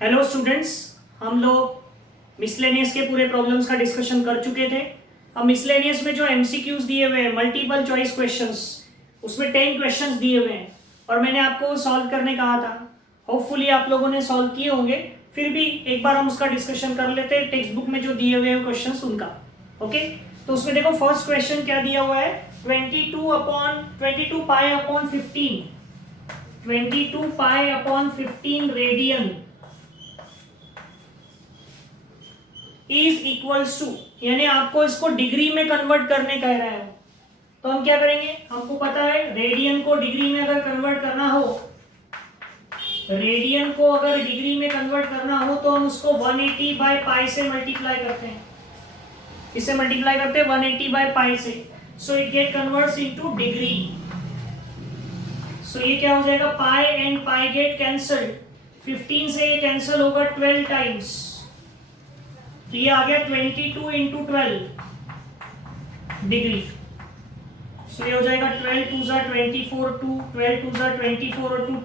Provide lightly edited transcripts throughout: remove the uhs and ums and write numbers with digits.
Hello students, हम लोग miscellaneous के पूरे प्रॉब्लम्स का डिस्कशन कर चुके थे। अब मिसलेनियस में जो एमसीक्यूज दिए हुए हैं, मल्टीपल चॉइस क्वेश्चंस, उसमें 10 क्वेश्चंस दिए हुए हैं और मैंने आपको सॉल्व करने कहा था। होपफुली आप लोगों ने सॉल्व किए होंगे, फिर भी एक बार हम उसका डिस्कशन कर लेते हैं टेक्स्ट बुक में जो दिए हुए हैं क्वेश्चंस उनका। ओके, तो उसमें देखो फर्स्ट क्वेश्चन क्या दिया हुआ है, 22 pi upon 15 radian is equals to, यानी आपको इसको डिग्री में कन्वर्ट करने कह रहा है। तो हम क्या करेंगे, हमको पता है रेडियन को डिग्री में अगर कन्वर्ट करना हो, रेडियन को अगर डिग्री में कन्वर्ट करना हो तो हम उसको 180 बाय पाई से मल्टीप्लाई करते हैं। इससे मल्टीप्लाई करते हैं 180 बाय पाई से, so it get converts into degree. So ये क्या हो जाएगा, pi and pi get cancelled, 15 से ये कैंसिल होगा 12 टाइम्स, तो ये आ गया 22 इंटू 12 डिग्री। सो ये हो जाएगा 12 टू ज़ा 24, 12 टू ज़ा 24 और 2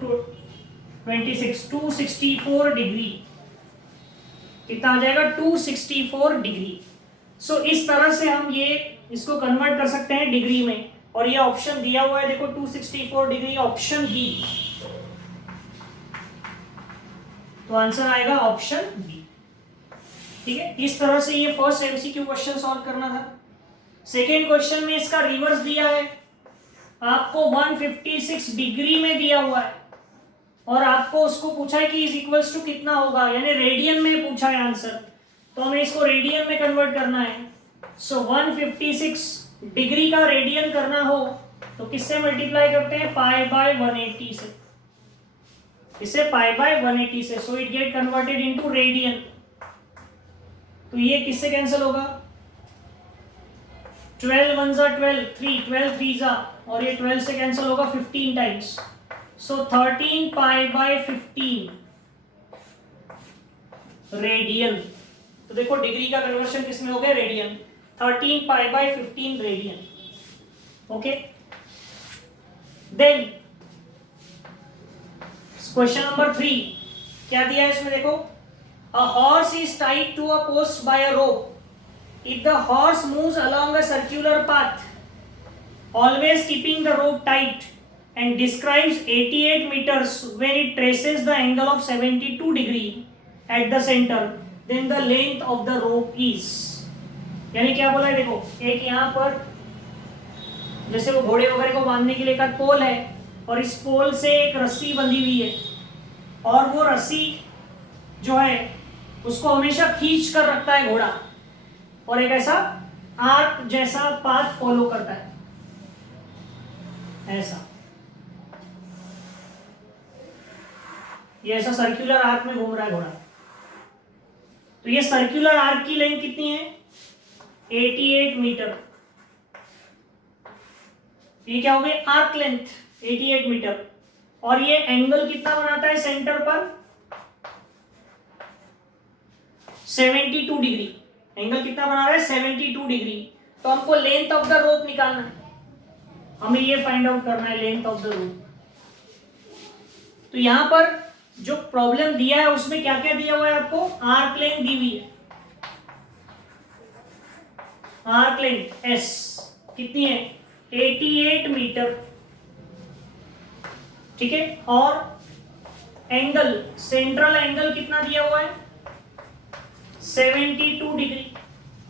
26, 264 डिग्री। कितना आ जाएगा, 264 डिग्री। सो इस तरह से हम ये इसको कन्वर्ट कर सकते हैं डिग्री में, और ये ऑप्शन दिया हुआ है देखो 264 डिग्री, ऑप्शन बी। तो आंसर आएगा ऑप्शन बी। ठीक है, इस तरह से ये फर्स्ट एमसीक्यू क्वेश्चन सॉल्व करना था। सेकेंड क्वेश्चन में इसका रिवर्स दिया है, आपको 156 डिग्री में दिया हुआ है और आपको उसको पूछा है कि इज इक्वल्स टू कितना होगा, यानी रेडियन में पूछा है आंसर, तो हमें इसको रेडियन में कन्वर्ट करना है। सो 156 डिग्री का रेडियन करना हो तो किससे मल्टीप्लाई करते हैं, पाई बाय 180 से, इससे पाई बाय 180 से, so it get converted into radian. तो ये किससे कैंसिल होगा, 12 1 ज़ा 12, 12 3 ज़ा, और ये 12 से कैंसिल होगा 15 times, so 13 pi by 15 radian. तो देखो डिग्री का कन्वर्शन किसमें हो गया, radian, 13 pi by 15 radian. Okay, then question number 3 क्या दिया है इसमें देखो, a horse is tied to a post by a rope. If the horse moves along a circular path, always keeping the rope tight, and describes 88 meters when it traces the angle of 72 degree at the center, then the length of the rope is। यानी क्या बोला है देखो, एक यहाँ पर जैसे वो घोड़े वगैरह को बांधने के लिए का पोल है, और इस पोल से एक रस्सी बंधी हुई है, और वो रस्सी जो है उसको हमेशा खींच कर रखता है घोड़ा, और एक ऐसा आर्क जैसा पाथ फॉलो करता है, ऐसा ये ऐसा सर्कुलर आर्क में घूम रहा है घोड़ा। तो ये सर्कुलर आर्क की लेंथ कितनी है, 88 मीटर। ये क्या हो गई, आर्क लेंथ 88 मीटर, और ये एंगल कितना बनाता है सेंटर पर, 72 डिग्री। एंगल कितना बना रहा है, 72 डिग्री। तो हमको लेंथ ऑफ द रोप निकालना है, हमें ये फाइंड आउट करना है लेंथ ऑफ द रोप। तो यहां पर जो प्रॉब्लम दिया है उसमें क्या क्या दिया हुआ है आपको, आर्क लेंथ दी हुई है, आर्क लेंथ एस कितनी है, 88 मीटर। ठीक है, और एंगल, सेंट्रल एंगल कितना दिया हुआ है, 72 डिग्री,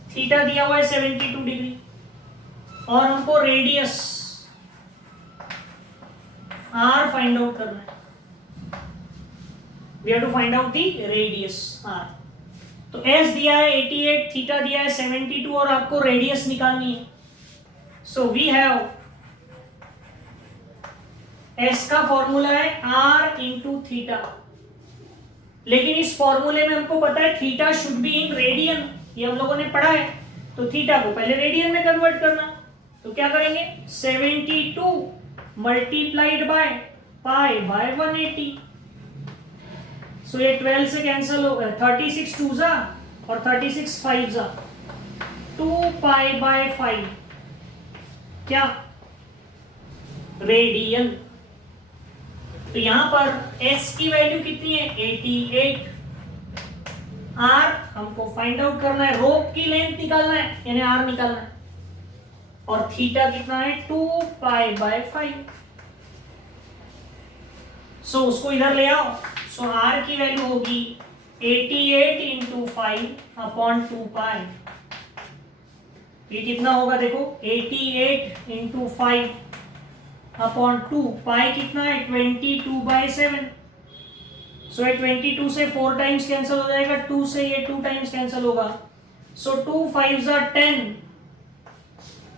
थीटा दिया हुआ है 72 डिग्री, और हमको रेडियस आर फाइंड आउट करना है। We have to find out the radius R. तो एस दिया है 88, थीटा दिया है 72, और आपको रेडियस निकालनी है। सो वी हैव, एस का फॉर्मूला है आर इंटू थीटा, लेकिन इस फॉर्मूले में हमको पता है theta should be in radian, ये हम लोगों ने पढ़ा है, तो थीटा को पहले रेडियन में कन्वर्ट करना। तो क्या करेंगे, 72 मल्टीप्लाइड बाय पाई बाय 180, सो ये 12 से कैंसिल हो गया, 36 2 ज़ा और 36 5 ज़ा, 2 पाई बाय 5 क्या, रेडियन। तो यहां पर s की वैल्यू कितनी है, 88, आर हमको फाइंड आउट करना है, रोप की लेंथ निकालना है यानी आर निकालना है, और थीटा कितना है 2π/5। सो उसको इधर ले आओ। सो आर की वैल्यू होगी 88 इंटू 5/2π। ये कितना होगा देखो, 88 इंटू 5/2, पाई कितना है 22/7। सो ये 22 से 4 टाइम्स कैंसिल हो जाएगा, 2 से ये 2 टाइम्स कैंसिल होगा। सो 2 5 10,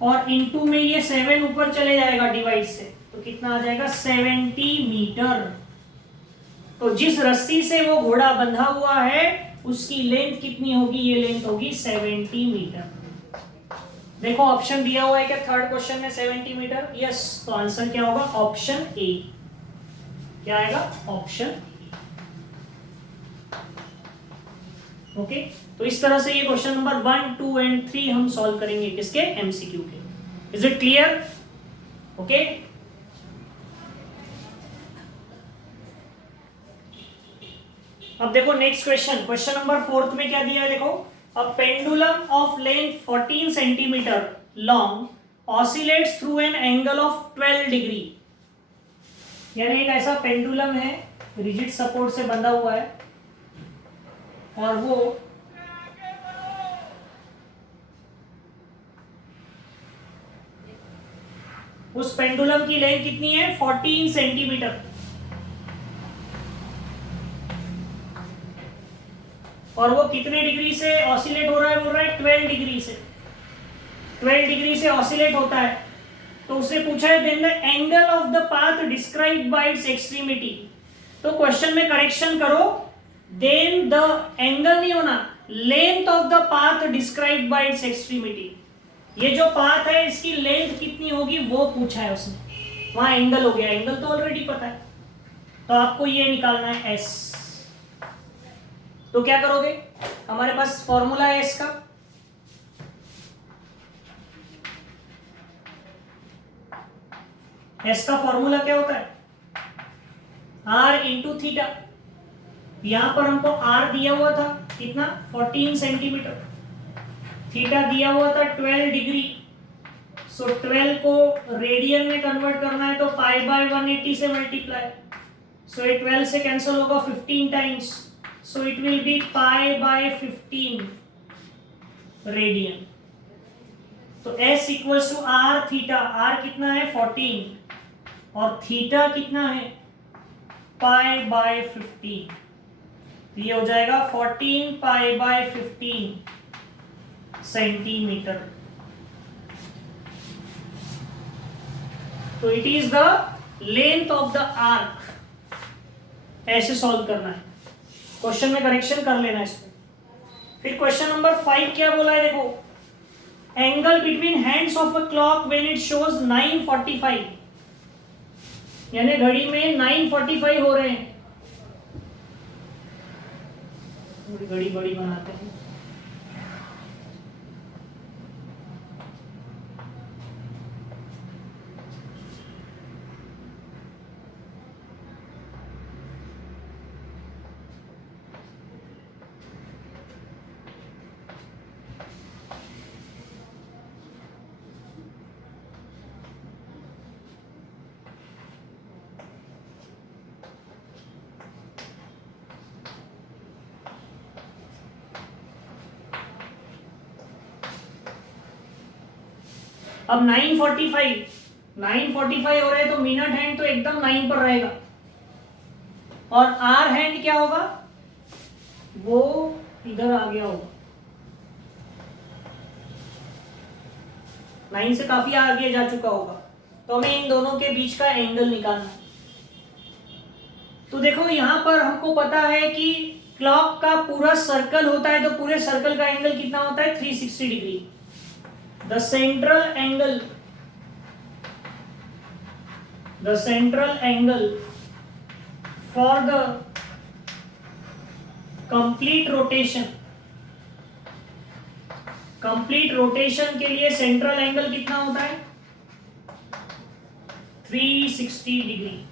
और इंटू में ये 7 ऊपर चले जाएगा डिवाइड से, तो कितना आ जाएगा 70 मीटर। तो जिस रस्सी से वो घोड़ा बंधा हुआ है उसकी लेंथ कितनी होगी, ये लेंथ होगी 70 मीटर। देखो ऑप्शन दिया हुआ है क्या थर्ड क्वेश्चन में 70 मीटर, यस। तो आंसर क्या होगा, ऑप्शन ए। क्या आएगा, ऑप्शन ए। ओके, तो इस तरह से ये क्वेश्चन नंबर 1, 2 एंड 3 हम सॉल्व करेंगे किसके, एमसीक्यू के। Is it clear? ओके, अब देखो नेक्स्ट क्वेश्चन, क्वेश्चन नंबर 4 में क्या दिया है देखो, a pendulum of length 14 centimetre long oscillates through an angle of 12 degree. यानी एक ऐसा पेंडुलम है, रिजिड सपोर्ट से बंधा हुआ है, और वो उस पेंडुलम की लेंथ कितनी है 14 सेंटीमीटर, और वो कितने डिग्री से ऑसिलेट हो रहा है, बोल रहा है 12 डिग्री से। 12 डिग्री से ऑसिलेट होता है, तो उससे पूछा है then the angle of the path described by its extremity. तो क्वेश्चन में करेक्शन करो, देन द एंगल नहीं होना, length of the path described by its extremity. ये जो पाथ है इसकी लेंथ कितनी होगी वो पूछा है उसने, वहां एंगल हो गया, एंगल तो ऑलरेडी पता है, तो आपको ये निकालना है एस। तो क्या करोगे, हमारे पास फॉर्मूला है एस का, एस का फॉर्मूला क्या होता है, आर इंटू थीटा। यहां पर हमको आर दिया हुआ था कितना 14 सेंटीमीटर, थीटा दिया हुआ था 12 डिग्री। सो 12 को रेडियन में कन्वर्ट करना है तो π/180 से मल्टीप्लाई, सो ये 12 से कैंसिल होगा 15 times, so it will be π/15 radian. तो S equals to R theta, R कितना है 14 और थीटा कितना है π/15, ये हो जाएगा 14 π/15 सेंटीमीटर। तो it is the length of the arc. ऐसे सॉल्व करना है, क्वेश्चन में करेक्शन कर लेना है इसको। फिर क्वेश्चन नंबर 5 क्या बोला है देखो, angle between hands of a clock when it shows 9:45, यानी घड़ी में 9:45 हो रहे हैं, घड़ी बड़ी बनाते हैं। अब 9:45 हो रहे हैं तो मिनट हैंड तो एकदम 9 पर रहेगा, और आर हैंड क्या होगा, वो इधर आ गया होगा, 9 से काफी आगे जा चुका होगा, तो हमें इन दोनों के बीच का एंगल निकालना है। तो देखो यहां पर हमको पता है कि क्लॉक का पूरा सर्कल होता है, तो पूरे सर्कल का एंगल कितना होता है 360 degree. The central angle for the complete rotation के लिए सेंट्रल एंगल कितना होता है 360 डिग्री।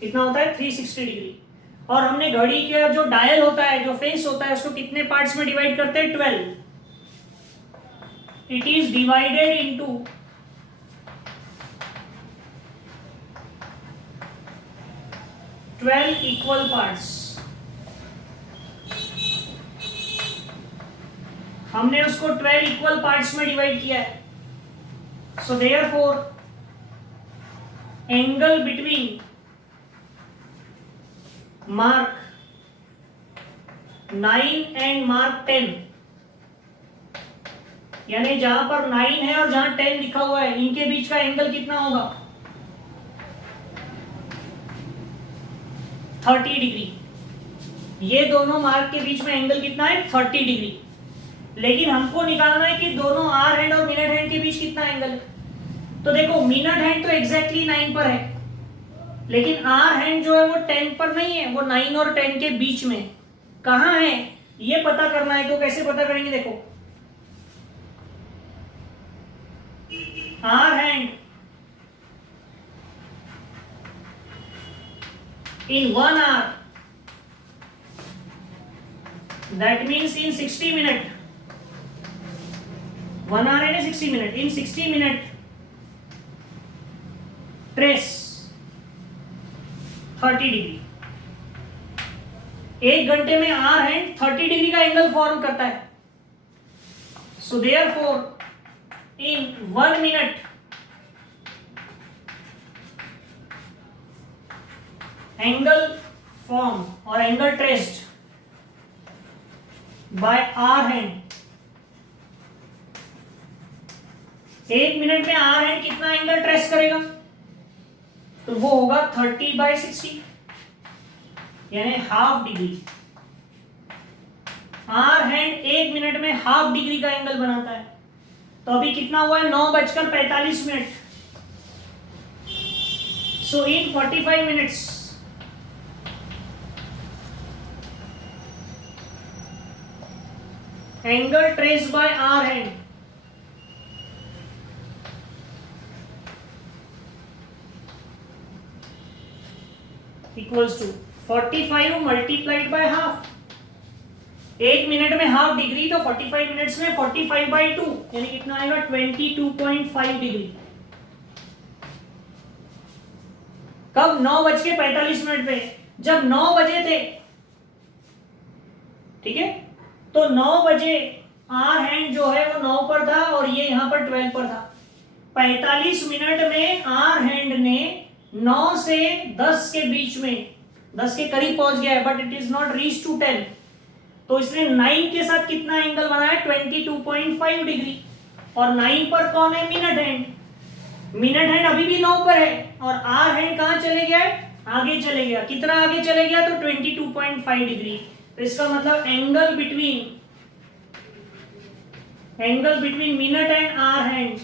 कितना होता है 360 डिग्री। और हमने घड़ी का जो डायल होता है, जो फेस होता है, उसको कितने पार्ट्स में डिवाइड करते हैं? 12. It is divided into 12 equal parts. हमने उसको 12 इक्वल पार्ट्स में डिवाइड किया है. So therefore angle between mark 9 and mark 10, यानी जहां पर 9 है और जहां 10 लिखा हुआ है, इनके बीच का एंगल कितना होगा? 30 डिग्री. ये दोनों मार्क के बीच में एंगल कितना है? 30 डिग्री. लेकिन हमको निकालना है कि दोनों आर हैंड और मिनट हैंड के बीच कितना एंगल है. तो देखो, मिनट हैंड तो एग्जैक्टली 9 पर है, लेकिन आर हैंड जो है वो 10 पर नहीं है, वो 9 और 10 के बीच में कहाँ है, ये पता करना है. तो कैसे पता करेंगे? देखो, are hand in 1 hour, that means in 60 minute, 1 hour and 60 minute, in 60 minute trace 30 degree. 1 घंटे में आर हैंड 30 डिग्री का एंगल फॉर्म करता है. So therefore in 1 minute angle form और angle traced by hour hand, 1 minute में hour hand कितना angle trace करेगा? तो वो होगा 30/60, यानी half degree. Hour hand 1 minute में हाफ डिग्री का एंगल बनाता है. तो अभी कितना हुआ है? 9:45. So in 45 minutes angle traced by R hand equals to 45 multiplied by half. 1 minute में हाफ डिग्री, तो 45 मिनट्स में 45/2, यानी कितना आएगा? 22.5 डिग्री. कब? 9:45 पे, जब 9 बजे थे. ठीक है, तो 9 बजे आर हैंड जो है वो 9 पर था और ये यहां पर 12 पर था. 45 मिनट में आर हैंड ने 9 से 10 के बीच में, 10 के करीब पहुंच गया है, but it is not reach to 10. तो इसने 9 के साथ कितना एंगल बनाया? 22.5 डिग्री. और 9 पर कौन है? Minute hand. मिनट हैंड अभी भी 9 पर है और आर हैंड कहां चले गया? आगे चले गया. कितना आगे चले गया? तो 22.5 डिग्री. तो इसका मतलब angle between minute and hour hand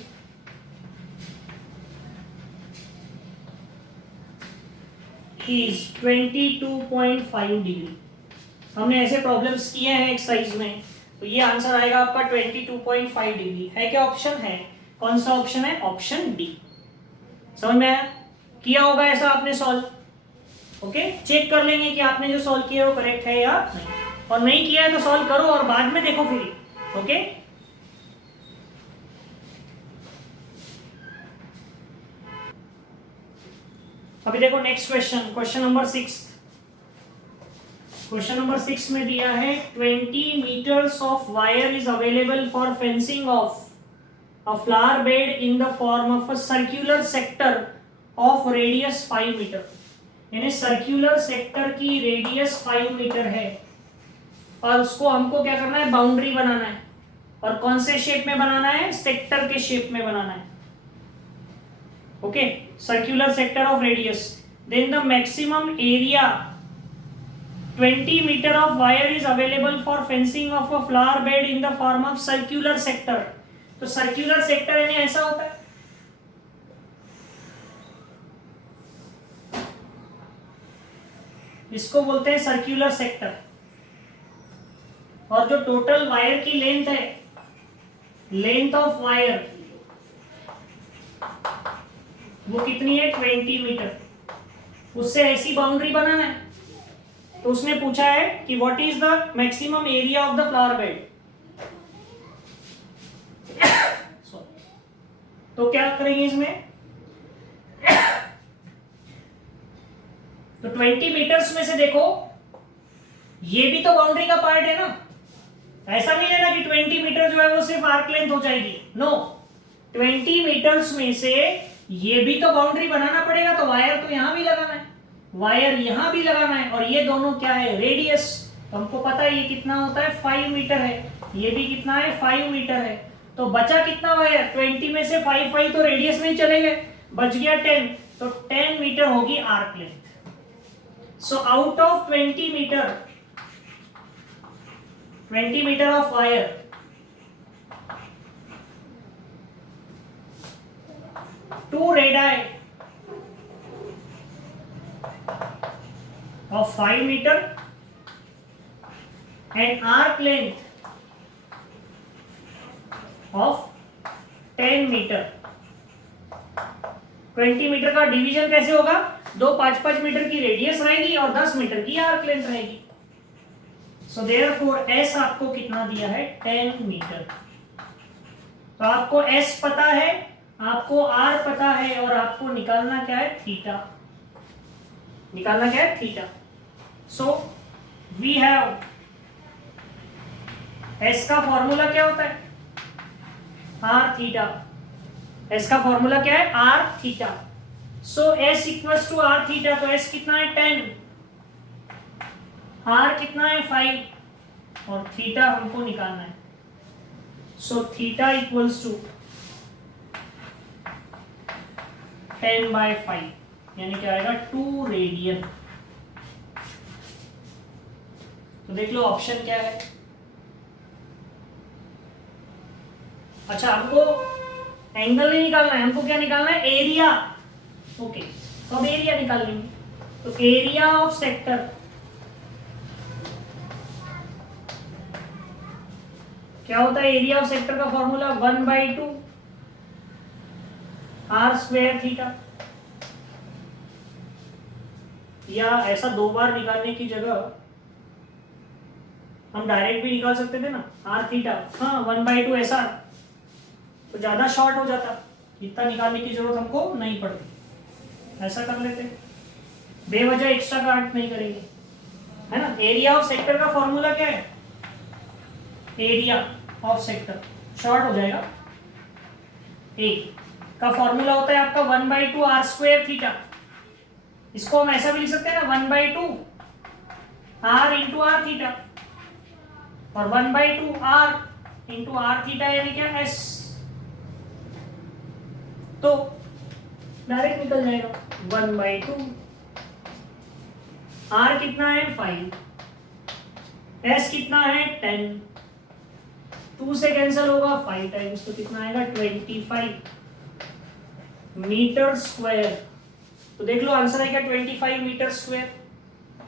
is 22.5 degree. हमने ऐसे प्रॉब्लम्स किए हैं एक्सरसाइज में, तो ये आंसर आएगा आपका 22.5 डिग्री. है क्या? ऑप्शन है. कौन सा ऑप्शन है? Option D. समझ में आया? किया होगा ऐसा आपने सॉल्व. ओके, चेक कर लेंगे कि आपने जो सॉल्व किया वो करेक्ट है या नहीं. और नहीं किया है तो सॉल्व करो और बाद में देखो फिर. ओके, अभी देखो next question, question number 6. Question number 6 में दिया है 20 metres of wire is available for fencing of a flower bed in the form of a circular sector of radius 5 metre. यानी सर्कुलर सेक्टर की रेडियस 5 मीटर है और उसको हमको क्या करना है? बाउंड्री बनाना है. और कौन से शेप में बनाना है? सेक्टर के शेप में बनाना है. Okay, circular sector of radius. Then the maximum area 20 metre of wire is available for fencing of a flower bed in the form of circular sector. तो सर्कुलर सेक्टर यानी ऐसा होता है. इसको बोलते हैं सर्कुलर सेक्टर. और जो टोटल वायर की लेंथ है, लेंथ ऑफ वायर, वो कितनी है? 20 मीटर. उससे ऐसी बाउंड्री बनाना है. तो उसने पूछा है कि what is the maximum area of the flower bed. तो क्या करेंगे इसमें, तो 20 मीटर्स में से देखो ये भी तो बाउंड्री का पार्ट है ना, ऐसा नहीं है ना कि 20 मीटर जो है वो सिर्फ आर्क लेंथ हो जाएगी, नो 20 मीटर्स में से ये भी तो बाउंड्री बनाना पड़ेगा, तो वायर तो यहां भी लगाना है, वायर यहां भी लगाना है, और ये दोनों क्या है, रेडियस। तो हमको पता है ये कितना होता है 5 मीटर है, ये भी कितना है 5 मीटर है। तो बचा कितना वायर, 20 में से 5 तो रेडियस में ही चले गए, बच गया 10, तो 10 मीटर होगी arc length. So out of 20 meter of wire, two radii of 5 meter and arc length of 10 meter। 20 metre का डिवीजन कैसे होगा, दो 5-5 मीटर की रेडियस रहेगी और 10 मीटर की आर्क लेंथ रहेगी। सो देयरफॉर एस आपको कितना दिया है 10 मीटर। तो आपको एस पता है, आपको आर पता है, और आपको निकालना क्या है थीटा, निकालना क्या है theta. So we have S का फॉर्मूला क्या होता है आर थीटा, एस का फॉर्मूला क्या है R theta. So S equals to R theta, तो एस कितना है 10, आर कितना है 5 और थीटा हमको निकालना है। सो थीटा इक्वल्स टू 10/5 यानी क्या आएगा 2 रेडियन। तो देख लो ऑप्शन क्या है। अच्छा हमको एंगल नहीं निकालना है, हमको क्या निकालना है एरिया। ओके तो अब एरिया निकाल लेंगे। तो एरिया ऑफ सेक्टर क्या होता है, एरिया ऑफ सेक्टर का फॉर्मूला 1/2 आर स्क्वायर थीटा, या ऐसा दो बार निकालने की जगह हम डायरेक्ट भी निकाल सकते थे ना आर थीटा, हाँ 1/2 ऐसा, तो ज्यादा शॉर्ट हो जाता, इतना निकालने की जरूरत हमको नहीं पड़ती, ऐसा कर लेते, बेवजह एक्स्ट्रा काट नहीं करेंगे, है ना। एरिया ऑफ सेक्टर का फॉर्मूला क्या है, एरिया ऑफ सेक्टर शॉर्ट हो जाएगा, ए का फॉर्मूला होता है आपका 1/2 आर स्क्वायर थीटा। इसको हम ऐसा भी लिख सकते हैं ना 1/2 आर इंटू आर थीटा, और 1/2 आर इंटू आर थीटा यानी क्या एस, तो डायरेक्ट निकल जाएगा 1/2 आर कितना है 5, एस कितना है 10, 2 से कैंसिल होगा 5 टाइम्स, तो कितना आएगा 25 मीटर स्क्वायर। तो देख लो आंसर आएगा 25 मीटर स्क्वायर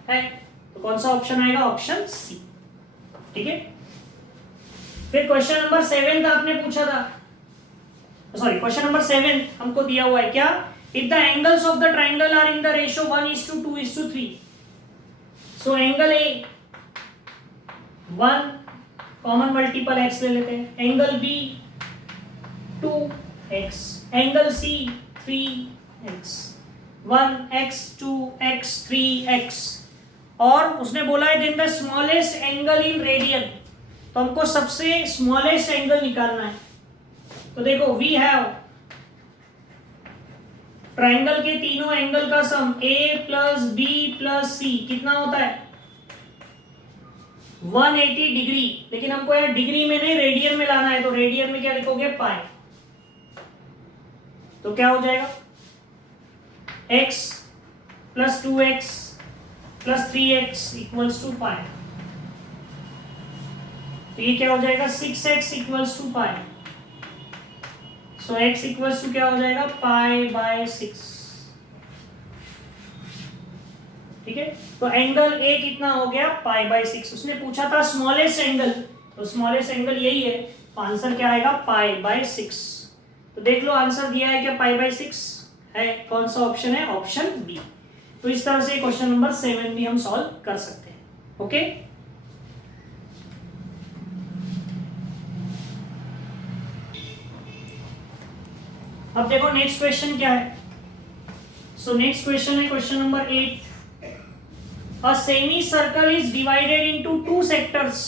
है, तो कौन सा ऑप्शन आएगा, ऑप्शन सी, ठीक है। फिर क्वेश्चन नंबर 7 आपने पूछा था, सॉरी क्वेश्चन नंबर 7 हमको दिया हुआ है क्या, if the angles of the triangle are in the ratio 1:2:3, so angle A 1 common multiple x ले लेते हैं, angle B 2x, angle C 3x, 1x 2x 3x, और उसने बोला है then the smallest angle in radian, तो हमको सबसे स्मॉलेस्ट एंगल निकालना है। तो देखो वी हैव ट्राइंगल के तीनों एंगल का सम a प्लस बी प्लस सी कितना होता है 180 डिग्री, लेकिन हमको यार डिग्री में नहीं रेडियन में लाना है, तो रेडियन में क्या लिखोगे पाई, तो क्या हो जाएगा x plus 2x plus 3x equals to pi, तो ये क्या हो जाएगा 6x equals to pi, so x equals to क्या हो जाएगा π/6, ठीक है। तो एंगल A कितना हो गया π/6, उसने पूछा था स्मॉलेस्ट एंगल, तो स्मॉलेस्ट एंगल यही है, तो आंसर क्या आएगा π/6। तो देख लो आंसर दिया है क्या π/6 है, कौन सा ऑप्शन है, ऑप्शन बी। तो इस तरह से क्वेश्चन नंबर 7 भी हम सॉल्व कर सकते हैं। ओके। अब देखो नेक्स्ट क्वेश्चन क्या है। सो नेक्स्ट क्वेश्चन है question number 8। A semi circle is divided into 2 sectors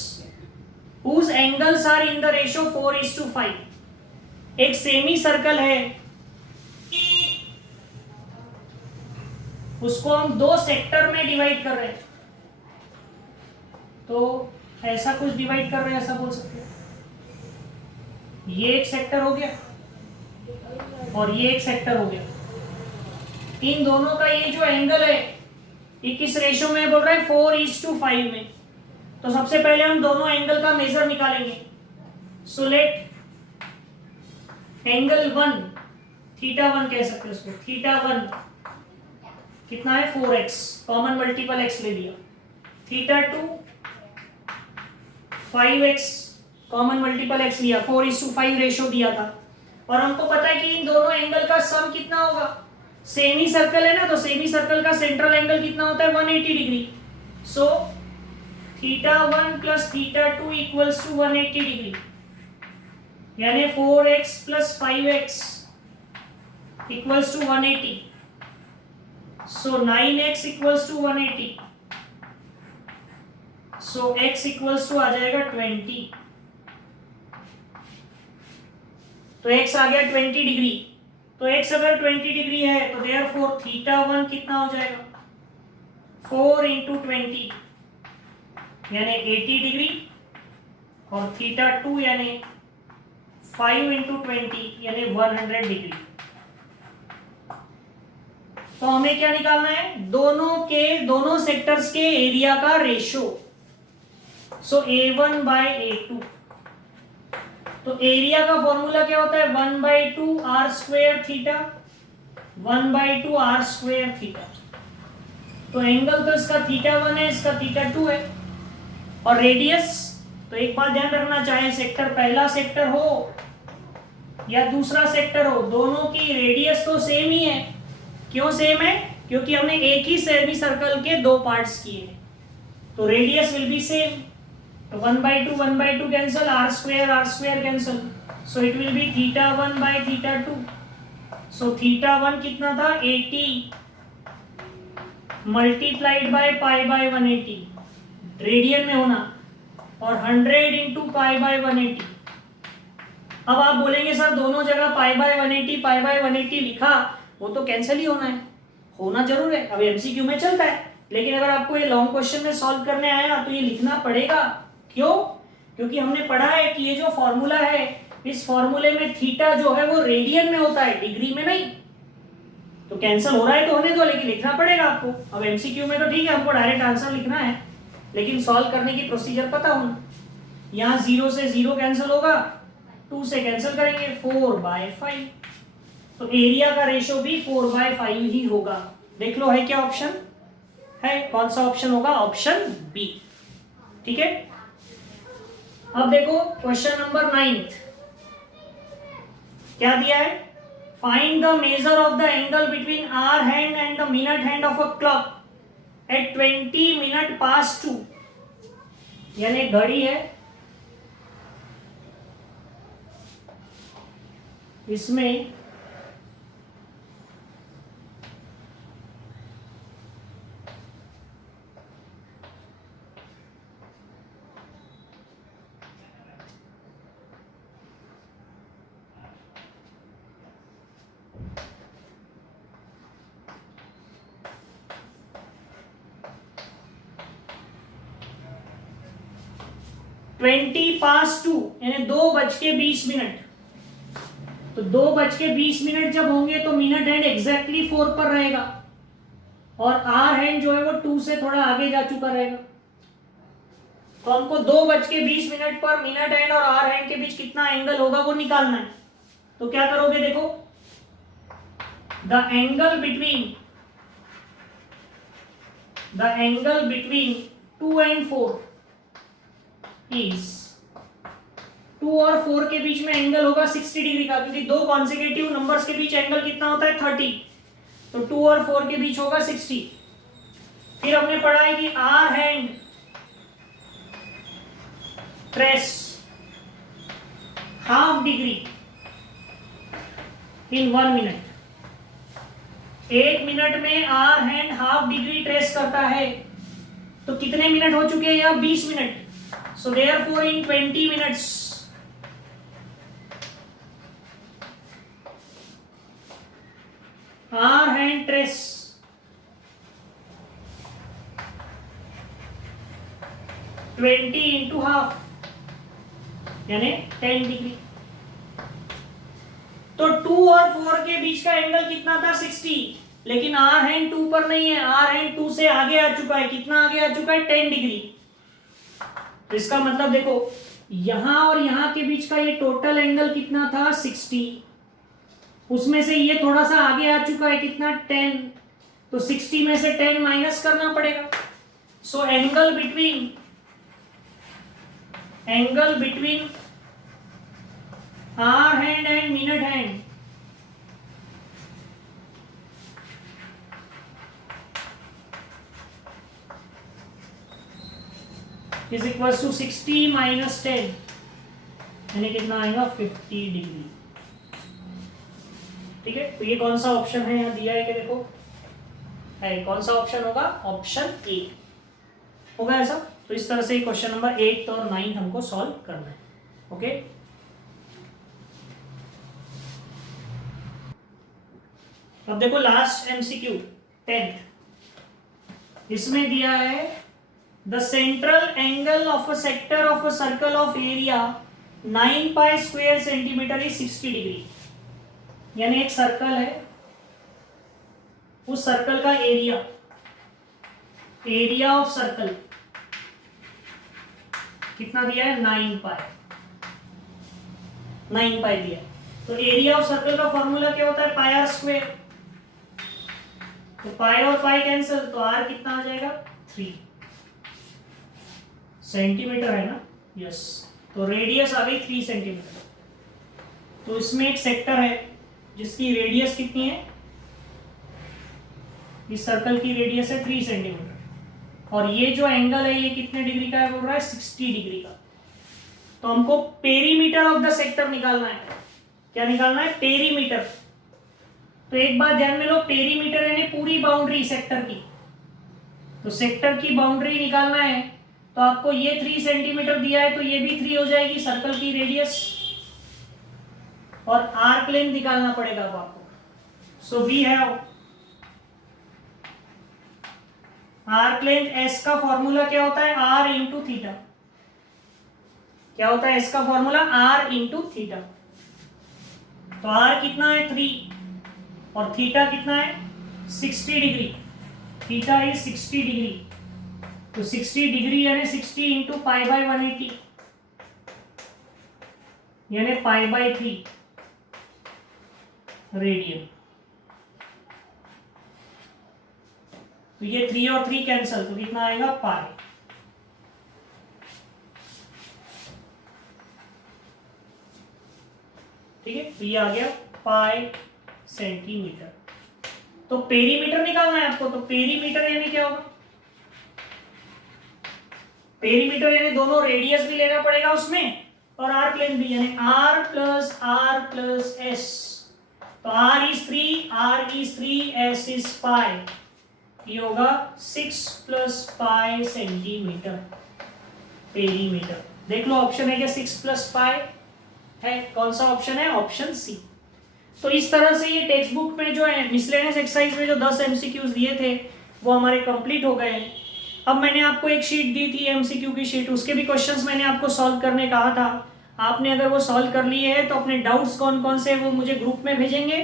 whose angles are in the ratio 4:5। एक सेमी सर्कल है, उसको हम 2 सेक्टर में डिवाइड कर रहे हैं। तो ऐसा कुछ डिवाइड कर रहे हैं, ऐसा बोल सकते हैं। ये एक सेक्टर हो गया और ये एक सेक्टर हो गया। इन दोनों का ये जो एंगल है ये किस रेशियो में बोल रहा है, 4:5 में। तो सबसे पहले हम दोनों एंगल का मेजर निकालेंगे। सो लेट एंगल 1 θ1 कह सकते हैं उसको। θ1 कितना है, 4x, कॉमन मल्टीपल x ले लिया। θ2 5x, कॉमन मल्टीपल x लिया। 4:5 रेशियो दिया था। और हमको पता है कि इन दोनों एंगल का सम कितना होगा। सेमी सर्कल है ना, तो सेमी सर्कल का सेंट्रल एंगल कितना होता है, 180 degree. So θ1 plus θ2 equals to 180 degree, यानी 4x plus 5x equals to 180। So 9x equals to 180। So x equals to आ जाएगा 20। तो x आ गया 20 डिग्री। तो x अगर 20 डिग्री है तो देयरफॉर θ1 कितना हो जाएगा, 4 इंटू 20 यानी 80 डिग्री, और θ2 यानी 5 इंटू 20 यानी 100 डिग्री। तो हमें क्या निकालना है, दोनों सेक्टर्स के एरिया का रेशियो। सो A1 बाय A2। तो एरिया का फॉर्मूला क्या होता है, 1/2 r square theta, 1/2 r square theta. तो एंगल तो इसका θ1 है, इसका θ2 है। और रेडियस, तो एक बात ध्यान रखना, चाहे सेक्टर पहला सेक्टर हो या दूसरा सेक्टर हो, दोनों की रेडियस तो सेम ही है। क्यों सेम है, क्योंकि हमने एक ही सेमी सर्कल के 2 पार्ट्स किए हैं, तो रेडियस विल बी सेम। तो 1/2 cancel, r square cancel. So it will be θ1 by θ2। So θ1 कितना था, 80 मल्टीप्लाइड बाय π/180, रेडियन में होना, और 100 इंटू π/180। अब आप बोलेंगे सर दोनों जगह π/180 लिखा, वो तो कैंसिल ही होना जरूर है। अब एमसीक्यू में चलता है, लेकिन अगर आपको ये लॉन्ग क्वेश्चन में सॉल्व करने आया तो ये लिखना पड़ेगा। क्यों, क्योंकि हमने पढ़ा है कि ये जो फॉर्मूला है, इस फॉर्मूले में थीटा जो है वो रेडियन में होता है, डिग्री में नहीं। तो कैंसिल हो रहा है तो होने दो, लेकिन लिखना पड़ेगा आपको। अब एमसीक्यू में तो ठीक है, हमको डायरेक्ट आंसर लिखना है, लेकिन सॉल्व करने की प्रोसीजर पता होना। यहाँ 0 से 0 कैंसिल होगा, 2 से कैंसिल करेंगे, 4/5। तो एरिया का रेशियो भी 4/5 ही होगा। देख लो है क्या ऑप्शन है, कौन सा ऑप्शन होगा, ऑप्शन बी। ठीक है। अब देखो क्वेश्चन नंबर 9 क्या दिया है, find the measure of the angle between hour hand and the minute hand of a clock at 20 minute past 2। यानी घड़ी है, इसमें (20 यानी 2:20। तो 2:20 जब होंगे तो मिनट हैंड एग्जैक्टली 4 पर रहेगा, और आर हैंड जो है वो 2 से थोड़ा आगे जा चुका रहेगा। तो हमको 2:20 पर मिनट हैंड और आर हैंड के बीच कितना एंगल होगा वो निकालना है। तो क्या करोगे, देखो the angle between 2 and 4 is, 2 और 4 के बीच में एंगल होगा 60 डिग्री का, क्योंकि दो कॉन्सेक्यूटिव नंबर्स के बीच एंगल कितना होता है, 30। तो 2 और 4 के बीच होगा 60। फिर हमने पढ़ा है कि hour hand trace half degree in 1 minute. 1 minute में hour hand half degree trace करता है, तो कितने मिनट हो चुके हैं यहाँ? 20 minute. So therefore in 20 minutes hour hand traces 20 into half यानी 10 डिग्री। तो 2 और 4 के बीच का एंगल कितना था? 60। लेकिन आर हैंड 2 पर नहीं है, आर हैंड 2 से आगे आ चुका है। कितना आगे आ चुका है? 10 डिग्री। तो इसका मतलब देखो, यहां और यहां के बीच का ये टोटल एंगल कितना था? 60। उसमें से ये थोड़ा सा आगे आ चुका है, कितना? 10। तो 60 में से 10 माइनस करना पड़ेगा। So angle between hour hand and minute hand is equal to 60 minus 10 यानी कितना आएगा? 50 डिग्री। ठीक है, तो ये कौन सा ऑप्शन है यहाँ दिया है कि देखो है, कौन सा ऑप्शन होगा? ऑप्शन ए होगा ऐसा। तो इस तरह से क्वेश्चन नंबर 8 और 9 हमको सॉल्व करना है। ओके, अब देखो लास्ट एमसीक्यू 10th, इसमें दिया है the central angle of a sector of a circle of area 9 pi square centimetre is 60 degree. यानी एक सर्कल है, उस सर्कल का एरिया ऑफ सर्कल कितना दिया है? 9 पाई दिया। तो एरिया ऑफ सर्कल का फॉर्मूला क्या होता है? पाई आर स्क्वायर। तो पाई और पाई कैंसिल, तो आर कितना आ जाएगा? 3 सेंटीमीटर है ना? यस। तो रेडियस आ गई 3 सेंटीमीटर। तो इसमें एक सेक्टर है जिसकी रेडियस कितनी है? इस सर्कल की रेडियस है 3 सेंटीमीटर, और ये जो एंगल है ये कितने डिग्री का है? बोल रहा है 60 डिग्री का। तो हमको पेरीमीटर ऑफ द सेक्टर निकालना है। क्या निकालना है? पेरीमीटर। तो एक बात ध्यान में लो, पेरीमीटर यानी पूरी बाउंड्री सेक्टर की। तो सेक्टर की बाउंड्री निकालना है, तो आपको ये 3 सेंटीमीटर दिया है, तो ये भी 3 हो जाएगी सर्कल की रेडियस, और आर्क लेंथ निकालना पड़ेगा अब आपको। So we have arc length, S का फॉर्मूला क्या होता है? R into theta. क्या होता है एस का फॉर्मूला? R into theta. तो आर कितना है? 3, और थीटा कितना है? 60 डिग्री। Theta is 60 degree. तो 60 डिग्री यानी 60 इंटू पाई बाय 180 यानी पाई बाय 3 रेडियन। तो ये 3 और 3 कैंसल, तो कितना आएगा? पाई। ठीक है, तो ये आ गया पाई सेंटीमीटर। तो पेरीमीटर निकालना है आपको। तो पेरीमीटर यानी क्या होगा? पेरीमीटर यानी दोनों रेडियस भी लेना पड़ेगा उसमें और आर्क लेंथ भी, यानी आर प्लस एस। तो R is 3, S is pi. ये होगा 6 प्लस पाई सेंटीमीटर पेरीमीटर। देख लो ऑप्शन है क्या? 6 प्लस पाई है। कौन सा ऑप्शन है? Option C. तो इस तरह से ये टेक्स्ट बुक में जो है मिसलेनियस एक्सरसाइज में जो 10 एमसीक्यूज दिए थे वो हमारे कंप्लीट हो गए हैं। अब मैंने आपको एक शीट दी थी एमसीक्यू की शीट, उसके भी क्वेश्चंस मैंने आपको सॉल्व करने कहा था। आपने अगर वो सॉल्व कर लिए हैं तो अपने डाउट्स कौन कौन से वो मुझे ग्रुप में भेजेंगे,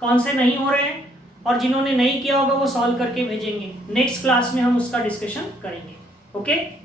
कौन से नहीं हो रहे हैं, और जिन्होंने नहीं किया होगा वो सॉल्व करके भेजेंगे। नेक्स्ट क्लास में हम उसका डिस्कशन करेंगे। ओके।